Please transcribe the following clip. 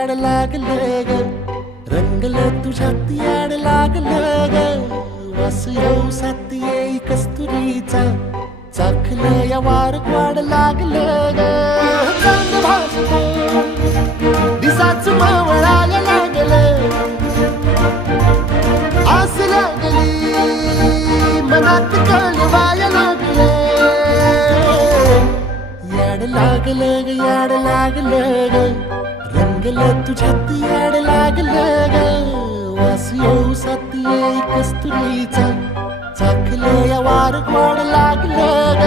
याड लागलं ग, रंगलं तुझ्यात याड लागलं ग. वास येऊ साथ येई कस्तुरीचा, चाखलं या वार वाढ लागलं ग. चांद भासलं दिसाच मावळायला लागलं, आस लागली मनात कळवायला लागलं. याड लागलं ग, याड लागलं ग, रंगलं तुझ्यात याड लागलं ग. वास येऊ साथ येई कस्तुरीचा, चाखलं या वार वाढ लागलं ग.